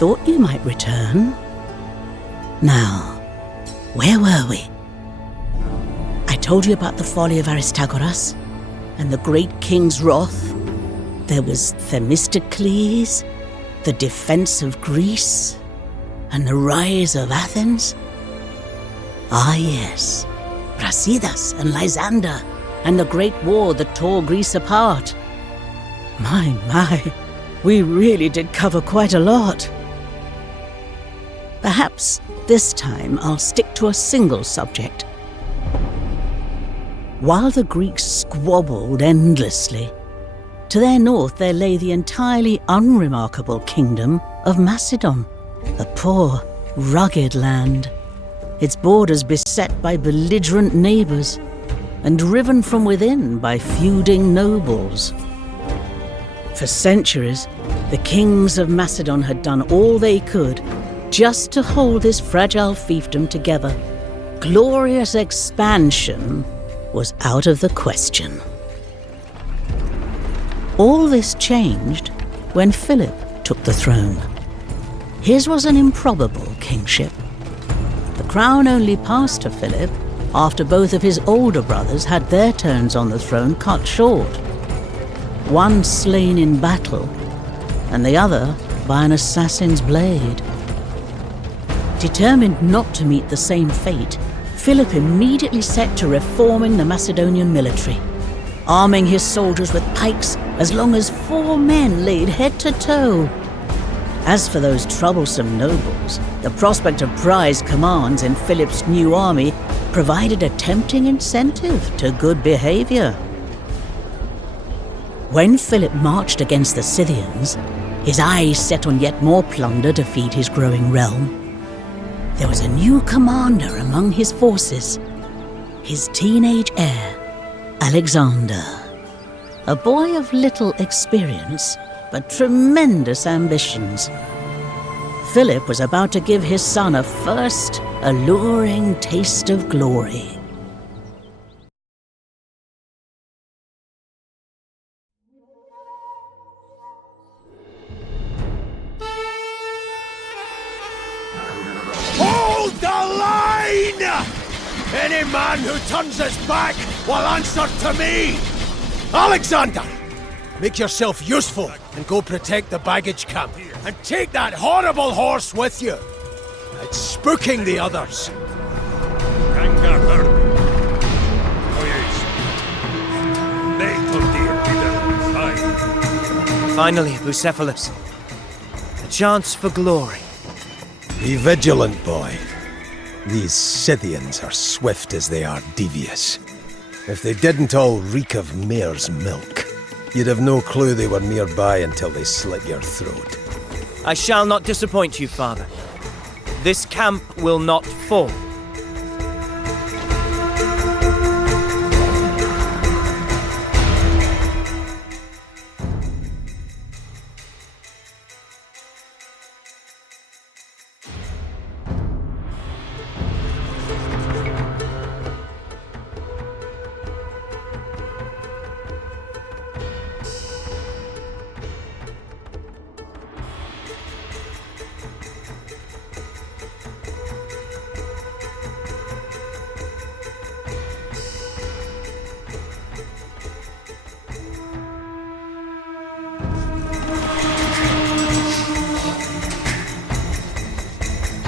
thought you might return. Now, where were we? I told you about the folly of Aristagoras and the great king's wrath. There was Themistocles, the defense of Greece, and the rise of Athens. Ah yes, Brasidas and Lysander, and the great war that tore Greece apart. My, we really did cover quite a lot. Perhaps this time I'll stick to a single subject. While the Greeks squabbled endlessly, to their north there lay the entirely unremarkable kingdom of Macedon, a poor, rugged land, its borders beset by belligerent neighbors and riven from within by feuding nobles. For centuries, the kings of Macedon had done all they could just to hold this fragile fiefdom together. Glorious expansion was out of the question. All this changed when Philip took the throne. His was an improbable kingship. The crown only passed to Philip after both of his older brothers had their turns on the throne cut short. One slain in battle, and the other by an assassin's blade. Determined not to meet the same fate, Philip immediately set to reforming the Macedonian military, arming his soldiers with pikes as long as 4 men laid head to toe. As for those troublesome nobles, the prospect of prize commands in Philip's new army provided a tempting incentive to good behavior. When Philip marched against the Scythians, his eyes set on yet more plunder to feed his growing realm. There was a new commander among his forces, his teenage heir, Alexander. A boy of little experience, but tremendous ambitions. Philip was about to give his son a first, alluring taste of glory. Hold the line! Any man who turns his back will answer to me! Alexander! Make yourself useful and go protect the baggage camp. And take that horrible horse with you. It's spooking the others. Finally, Bucephalus. A chance for glory. Be vigilant, boy. These Scythians are swift as they are devious. If they didn't all reek of mare's milk, you'd have no clue they were nearby until they slit your throat. I shall not disappoint you, father. This camp will not fall.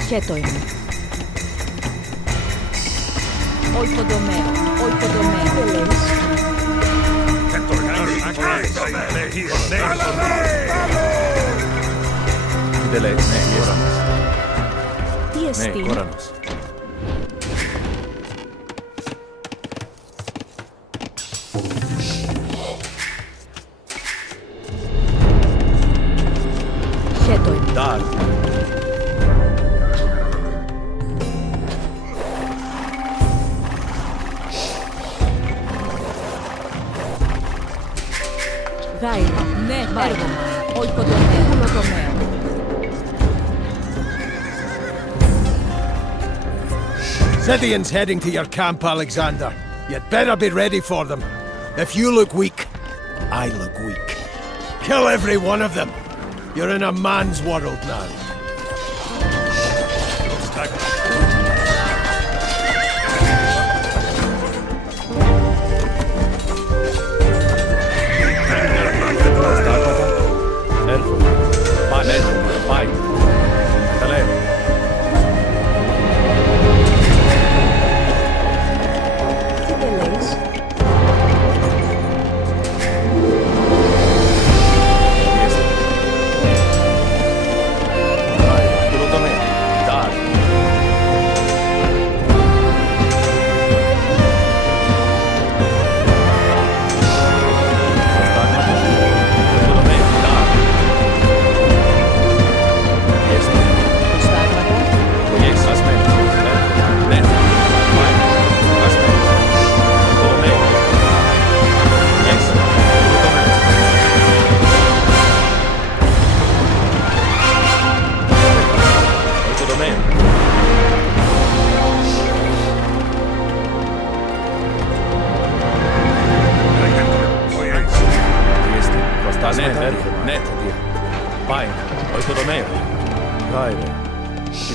Χέτο είναι. Οϊκοδομέα, οϊκοδομέα. Τι λες? Τι λέει, ναι, Κορανός. Τι εστί? Ναι, Κορανός. Χέτο είναι. Τάλ. Γάιμα, ναι, έργο. Οϊκοδομέα, ουλοτομέα. Scythians heading to your camp, Alexander. You'd better be ready for them. If you look weak, I look weak. Kill every one of them. You're in a man's world now.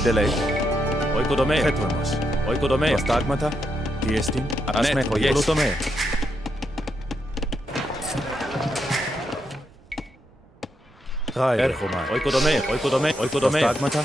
Τι λέει. Οικοδομέα. Έτοιμος. Οικοδομέα. Προστάγματα. Τι εστίν. Ας με οικοδομέα. Έρχομαι. Οικοδομέα. Οικοδομέα. Οικοδομέα. Προστάγματα.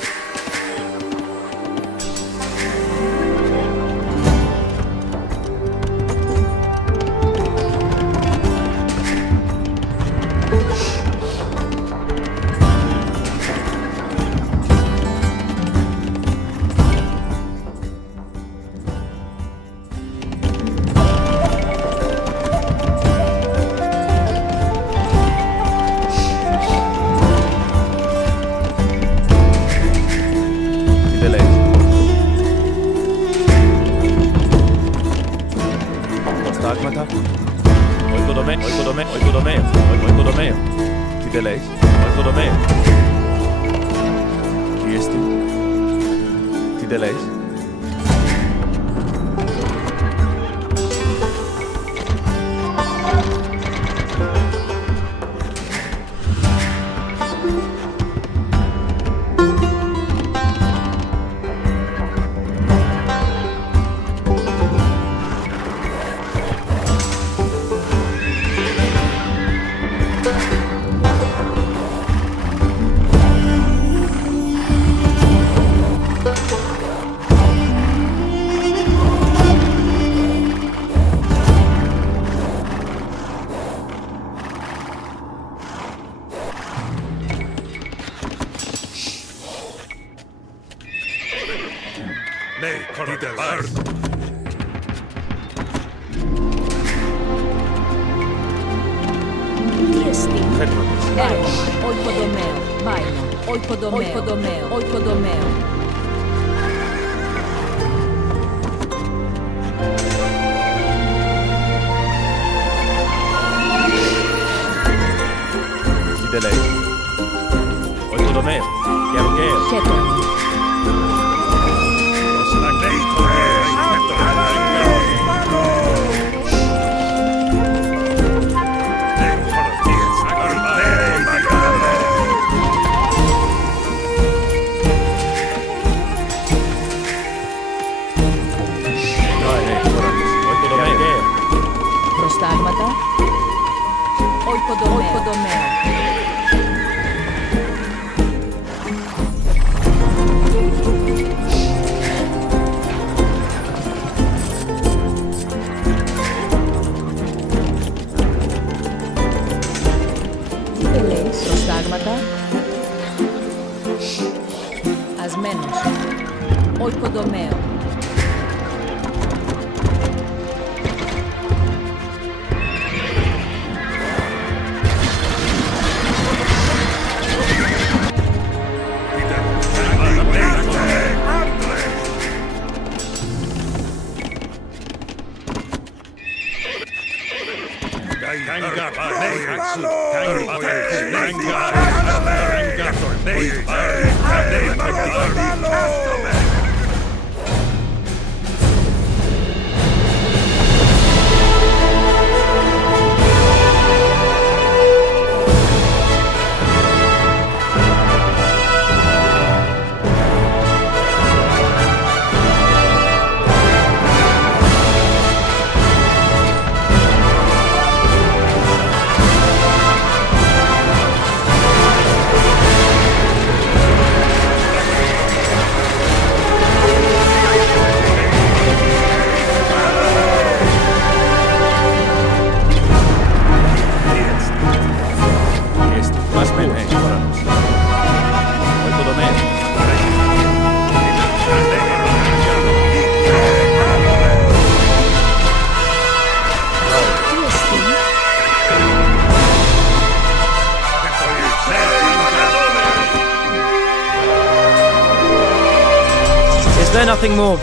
Nothing more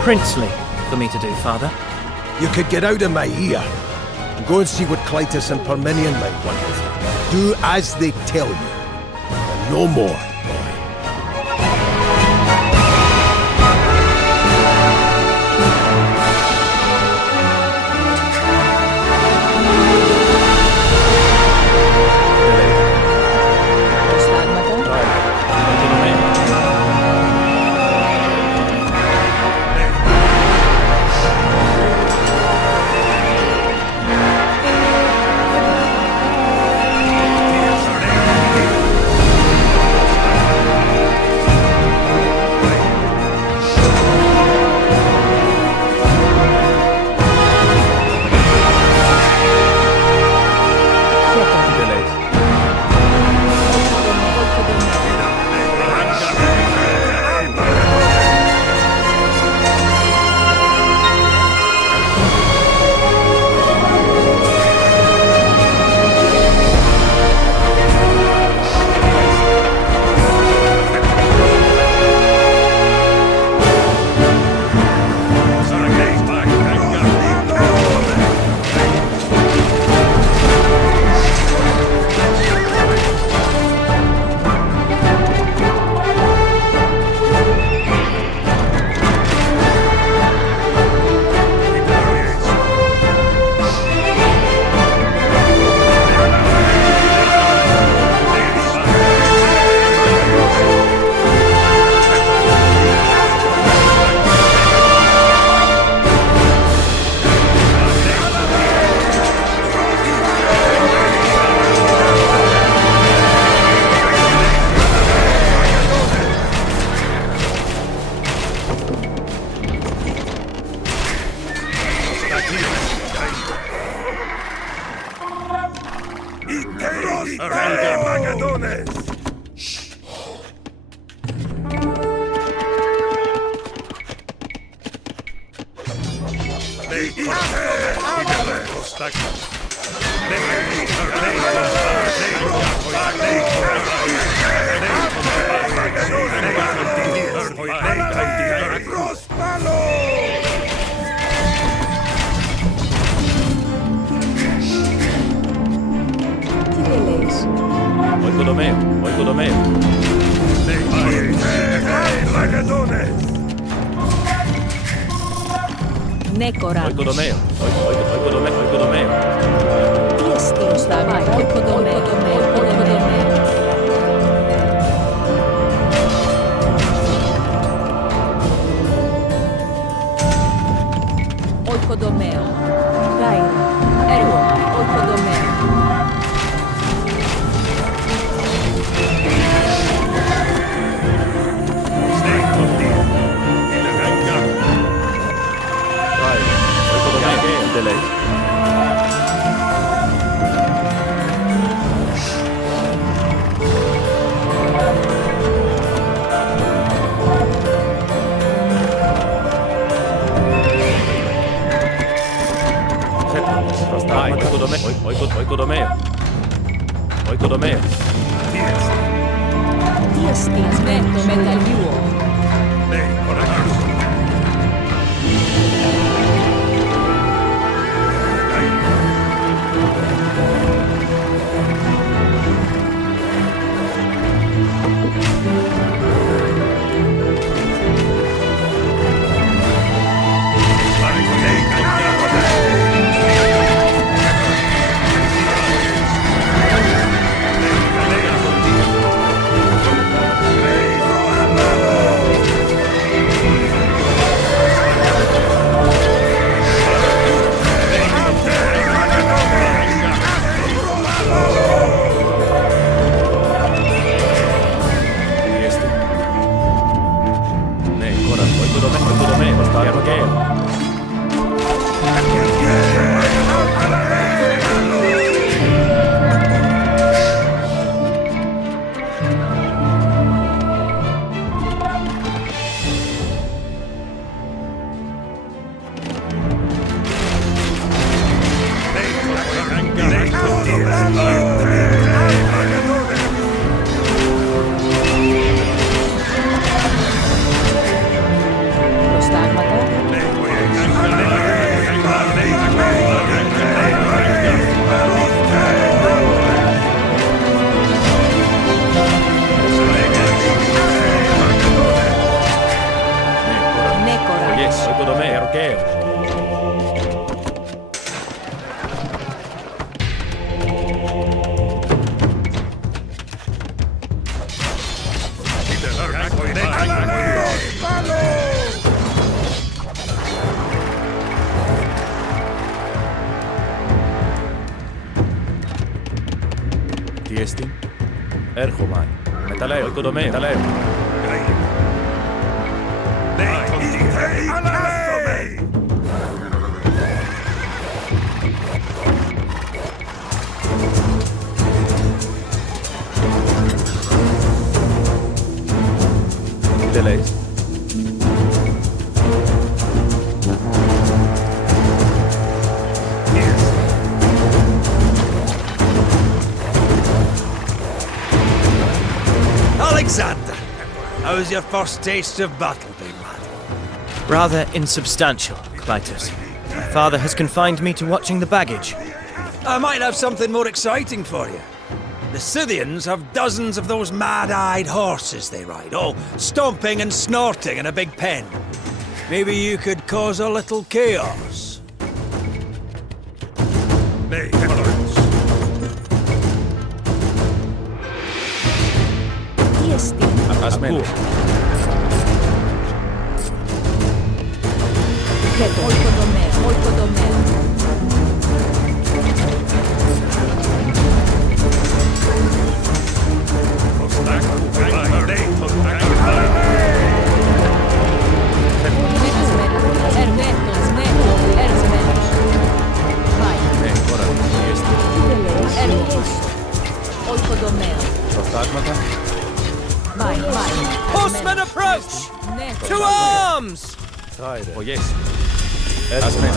princely for me to do, Father. You could get out of my ear and go and see what Clytus and Parmenion might want with you. Do as they tell you, and no more. Oikodomeo. Nekoranos. Oikodomeo. Oikodomeo. Tiestin vai. Oikodomeo. Oikodomeo. Oikodomeo. Gaira. Ergo. Oikodomeo. Delay. Oikodomeo. Tiestin smetto metalluo. Tiestin. Erhomai. Metaleo. Oikodomeo. Metaleo. Delays. Alexander, how was your first taste of battle, big lad? Rather insubstantial, Clytus. My father has confined me to watching the baggage. I might have something more exciting for you. The Scythians have dozens of those mad-eyed horses they ride, all stomping and snorting in a big pen. Maybe you could cause a little chaos. Tiestin. Asmen. Oikodomeo. Oikodomeo. Horsemen approach! To arms! Oh yes. Asmen.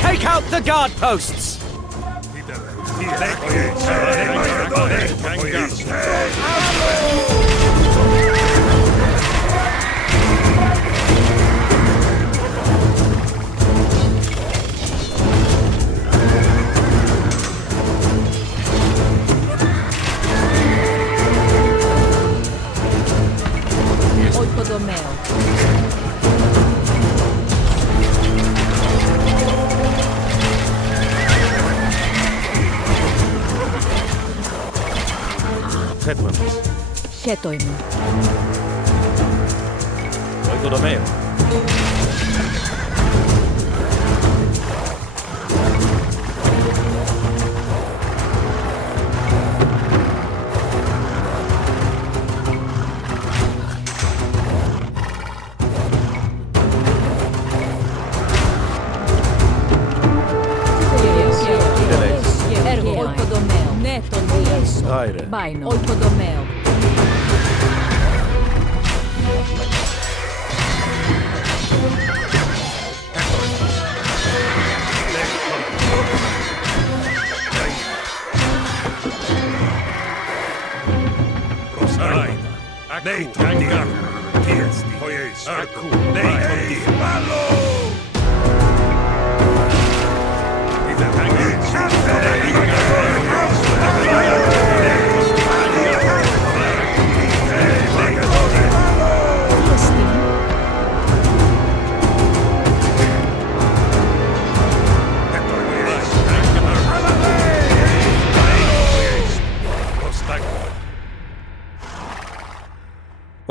Take out the guard posts! Oikodomeo. Hetmanos. Χέτοιμο. Oikodomeo. Έργο. Oikodomeo. Ναι, τον διέσω. Άιρε. Μπάινο. Oikodomeo.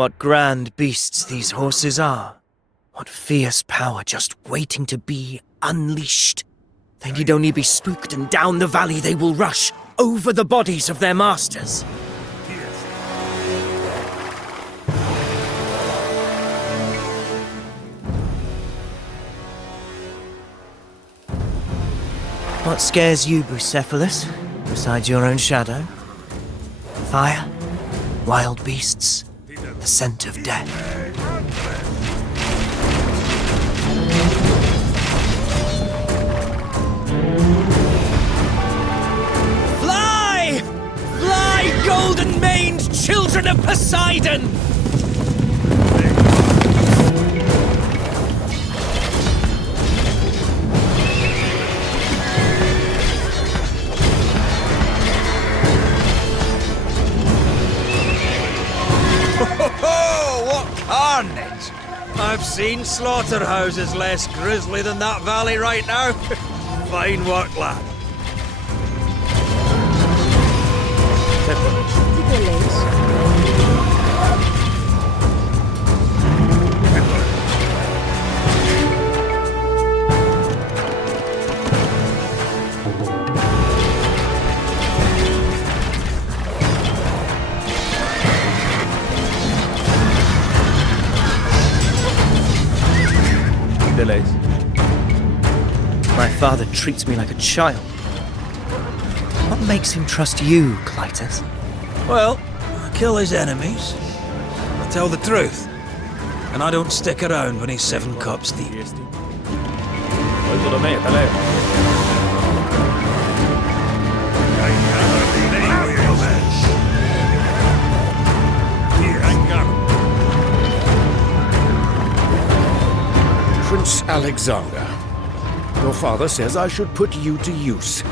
What grand beasts these horses are. What fierce power just waiting to be unleashed. They need only be spooked and down the valley they will rush, over the bodies of their masters. What scares you, Bucephalus, besides your own shadow? Fire? Wild beasts? The scent of death? Fly! Fly, golden-maned children of Poseidon! Oh, what carnage! I've seen slaughterhouses less grisly than that valley right now. Fine work, lad. Τι το λες? Delays. My father treats me like a child. What makes him trust you, Clytus? Well, I kill his enemies. I tell the truth. And I don't stick around when he's 7 cups deep. Oikodomeo, taleo. Prince Alexander, your father says I should put you to use.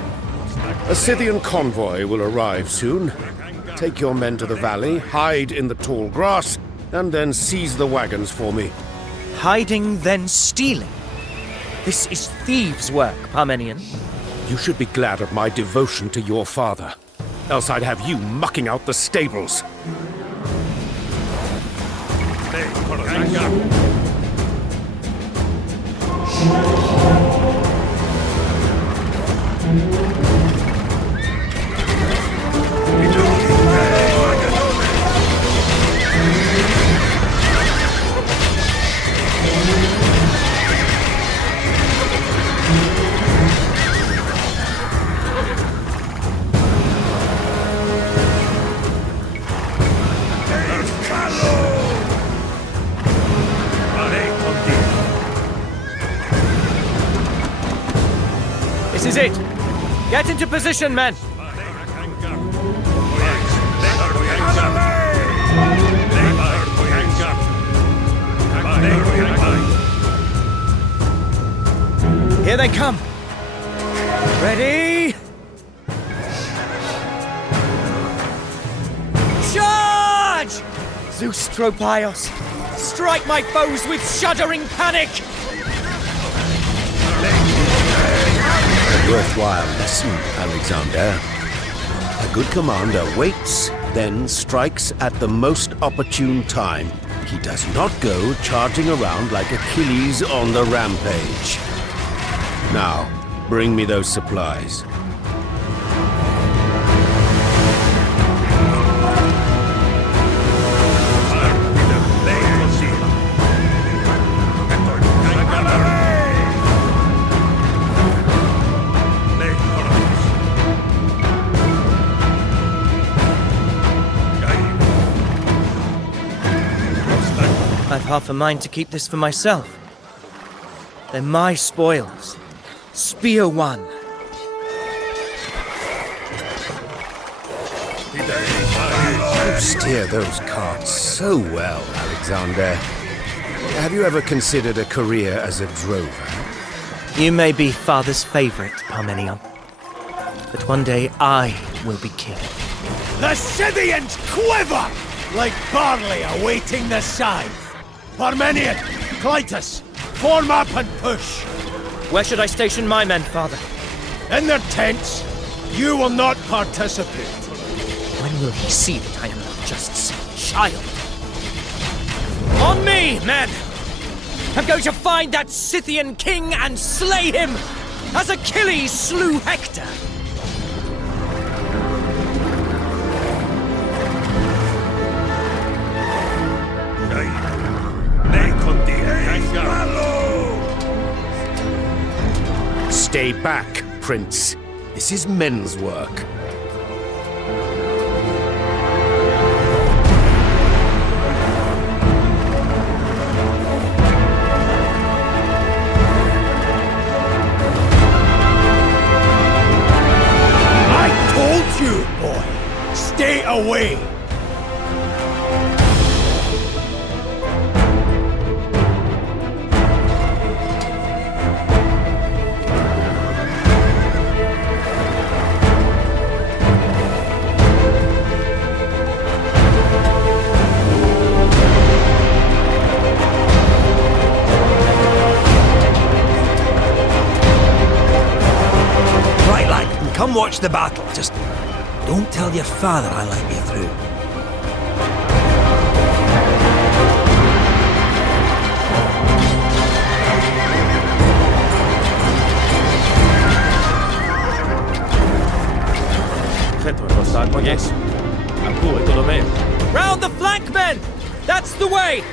A Scythian convoy will arrive soon. Take your men to the valley, hide in the tall grass, and then seize the wagons for me. Hiding, then stealing? This is thieves' work, Parmenion. You should be glad of my devotion to your father. Else I'd have you mucking out the stables. is it! Get into position, men! Here they come! Ready? Charge! Zeus Tropios, strike my foes with shuddering panic! A worthwhile lesson, Alexander. A good commander waits, then strikes at the most opportune time. He does not go charging around like Achilles on the rampage. Now, bring me those supplies. I've half a mind to keep this for myself. They're my spoils. Spear one. You steer those carts so well, Alexander. Have you ever considered a career as a drover? You may be father's favorite, Parmenion. But one day I will be king. The Scythians quiver like barley awaiting the scythe. Parmenion, Clytus, form up and push. Where should I station my men, father? In their tents. You will not participate. When will he see that I am not just some child? On me, men! I'm going to find that Scythian king and slay him, as Achilles slew Hector. Stay back, Prince. This is men's work. I told you, boy. Stay away. Come watch the battle. Just don't tell your father I let you through. Round the flank, men! That's the way!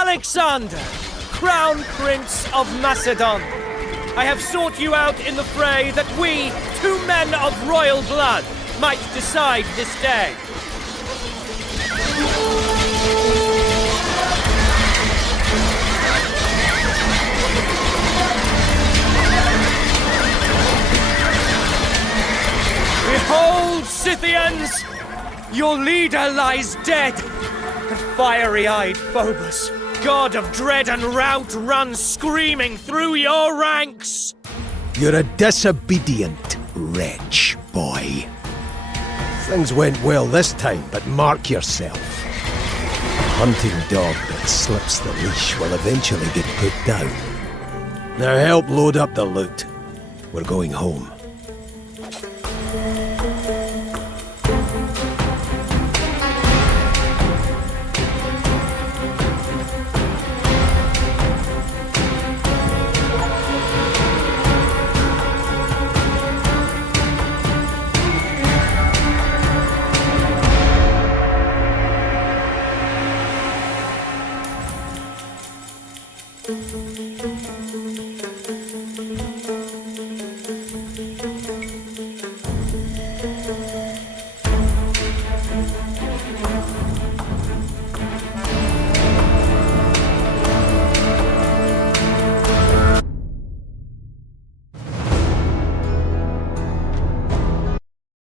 Alexander, Crown Prince of Macedon. I have sought you out in the fray that we, two men of royal blood, might decide this day. Behold, Scythians! Your leader lies dead! The fiery-eyed Phobos, god of dread and rout, runs screaming through your ranks! You're a disobedient wretch, boy. Things went well this time, but mark yourself. A hunting dog that slips the leash will eventually get put down. Now help load up the loot. We're going home. Thank you.